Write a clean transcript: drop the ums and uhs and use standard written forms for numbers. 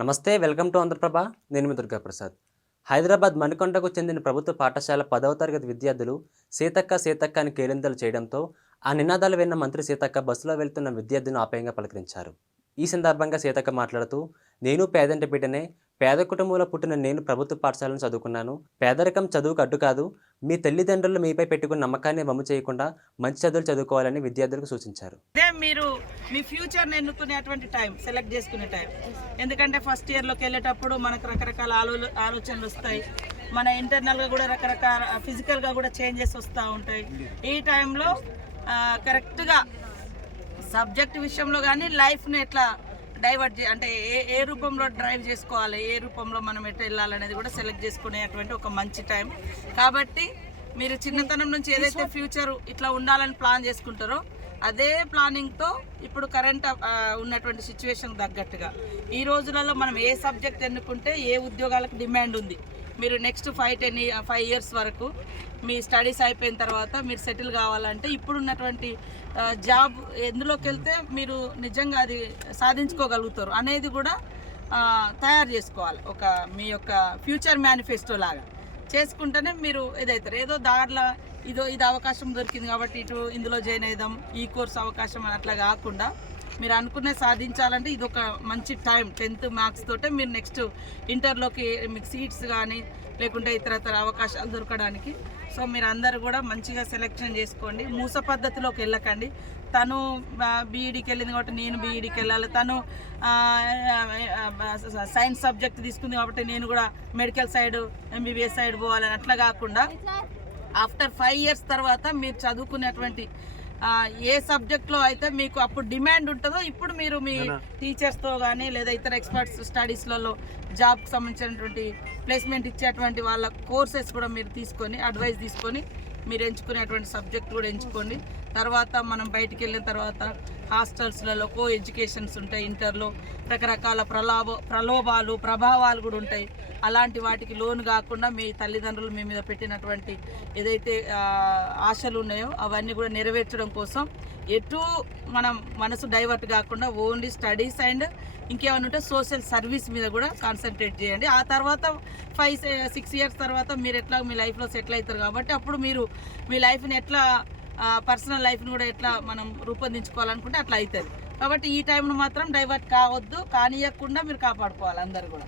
నమస్తే, welcome to Andhraprabha. నేను మీ దుర్గాప్రసాద్. హైదరాబాద్ మణికొండకు చెందిన ప్రభుత్వ పాఠశాల 10వ తరగతి విద్యార్థులు సీతక్క సీతక్క అని కేరింతలు చేయడంతో ఆ నినాదాలు విన్న మంత్రి సీతక్క బస్సులో వెళ్తున్న విద్యార్థిని ఆప్యాయంగా పలకరించారు. ఈ సందర్భంగా సీతక్క మాట్లాడుతూ, నేను పేదంటి బిడ్డనే, పేద కుటుంబంలో పుట్టిన నేను ప్రభుత్వ పాఠశాలను చదువుకున్నాను. పేదరికం చదువుకు అడ్డు కాదు. మీ తల్లిదండ్రులు మీపై పెట్టుకున్న నమ్మకాన్ని వమ్ము చేయకుండా మంచి చదువులు చదువుకోవాలని విద్యార్థులకు సూచించారు. అదే మీరు మీ ఫ్యూచర్ని ఎన్నుకునేటువంటి టైం, సెలెక్ట్ చేసుకునే టైం. ఎందుకంటే ఫస్ట్ ఇయర్లోకి వెళ్ళేటప్పుడు మనకు రకరకాల ఆలోచనలు వస్తాయి. మన ఇంటర్నల్గా కూడా రకరకాల ఫిజికల్గా కూడా చేంజెస్ వస్తూ ఉంటాయి. ఈ టైంలో కరెక్ట్గా సబ్జెక్ట్ విషయంలో కానీ లైఫ్ని ఎట్లా డైవర్ట్ అంటే ఏ రూపంలో డ్రైవ్ చేసుకోవాలి, ఏ రూపంలో మనం ఎట్లా వెళ్ళాలనేది కూడా సెలెక్ట్ చేసుకునేటువంటి ఒక మంచి టైం. కాబట్టి మీరు చిన్నతనం నుంచి ఏదైతే ఫ్యూచర్ ఇట్లా ఉండాలని ప్లాన్ చేసుకుంటారో అదే ప్లానింగ్తో ఇప్పుడు కరెంట్ ఉన్నటువంటి సిచ్యువేషన్ తగ్గట్టుగా ఈ రోజులలో మనం ఏ సబ్జెక్ట్ ఎన్నుకుంటే ఏ ఉద్యోగాలకు డిమాండ్ ఉంది, మీరు నెక్స్ట్ 5 ఇయర్స్ వరకు మీ స్టడీస్ అయిపోయిన తర్వాత మీరు సెటిల్ కావాలంటే ఇప్పుడున్నటువంటి జాబ్ ఎందులోకి వెళ్తే మీరు నిజంగా అది సాధించుకోగలుగుతారు అనేది కూడా తయారు చేసుకోవాలి. ఒక మీ యొక్క ఫ్యూచర్ మేనిఫెస్టో లాగా చేసుకుంటేనే మీరు ఏదైతారు. ఏదో దారిలో ఇది అవకాశం దొరికింది కాబట్టి ఇందులో జాయిన్ అయిదాం, ఈ కోర్స్ అవకాశం అట్లా కాకుండా మీరు అనుకునే సాధించాలంటే ఇది ఒక మంచి టైం. 10th మార్క్స్ తోటే మీరు నెక్స్ట్ ఇంటర్లోకి మీకు సీట్స్ కానీ లేకుంటే ఇతరతర అవకాశాలు దొరకడానికి. సో మీరు అందరూ కూడా మంచిగా సెలెక్షన్ చేసుకోండి. మూస పద్ధతిలోకి వెళ్ళకండి. తను బీఈడీకి వెళ్ళింది కాబట్టి నేను బీఈడీకి వెళ్ళాలి, తను సైన్స్ సబ్జెక్ట్ తీసుకుంది కాబట్టి నేను కూడా మెడికల్ సైడ్ ఎంబీబీఎస్ సైడ్ పోవాలని అట్లా కాకుండా ఆఫ్టర్ 5 ఇయర్స్ తర్వాత మీరు చదువుకునేటువంటి ఏ సబ్జెక్ట్లో అయితే మీకు అప్పుడు డిమాండ్ ఉంటుందో ఇప్పుడు మీరు మీ టీచర్స్తో కానీ లేదా ఇతర ఎక్స్పర్ట్స్ స్టడీస్లలో జాబ్కి సంబంధించినటువంటి ప్లేస్మెంట్ ఇచ్చేటువంటి వాళ్ళ కోర్సెస్ కూడా మీరు తీసుకొని అడ్వైస్ తీసుకొని మీరు ఎంచుకునేటువంటి సబ్జెక్ట్ కూడా ఎంచుకోండి. తర్వాత మనం బయటికి వెళ్ళిన తర్వాత హాస్టల్స్లలో కో ఎడ్యుకేషన్స్ ఉంటాయి. ఇంటర్లో రకరకాల ప్రలోభాలు ప్రభావాలు కూడా ఉంటాయి. అలాంటి వాటికి లోను కాకుండా మీ తల్లిదండ్రులు మీ మీద పెట్టినటువంటి ఏదైతే ఆశలు ఉన్నాయో అవన్నీ కూడా నెరవేర్చడం కోసం ఎటు మనం మనసు డైవర్ట్ కాకుండా ఓన్లీ స్టడీస్ అండ్ ఇంకేమైనా ఉంటే సోషల్ సర్వీస్ మీద కూడా కాన్సన్ట్రేట్ చేయండి. ఆ తర్వాత 5-6 ఇయర్స్ తర్వాత మీరు ఎట్లా మీ లైఫ్లో సెటిల్ అవుతారు కాబట్టి అప్పుడు మీరు మీ లైఫ్ని ఎట్లా పర్సనల్ లైఫ్ని కూడా ఎట్లా మనం రూపొందించుకోవాలనుకుంటే అట్లా అవుతుంది. కాబట్టి ఈ టైంను మాత్రం డైవర్ట్ కావద్దు, కానియకుండా మీరు కాపాడుకోవాలి అందరు కూడా.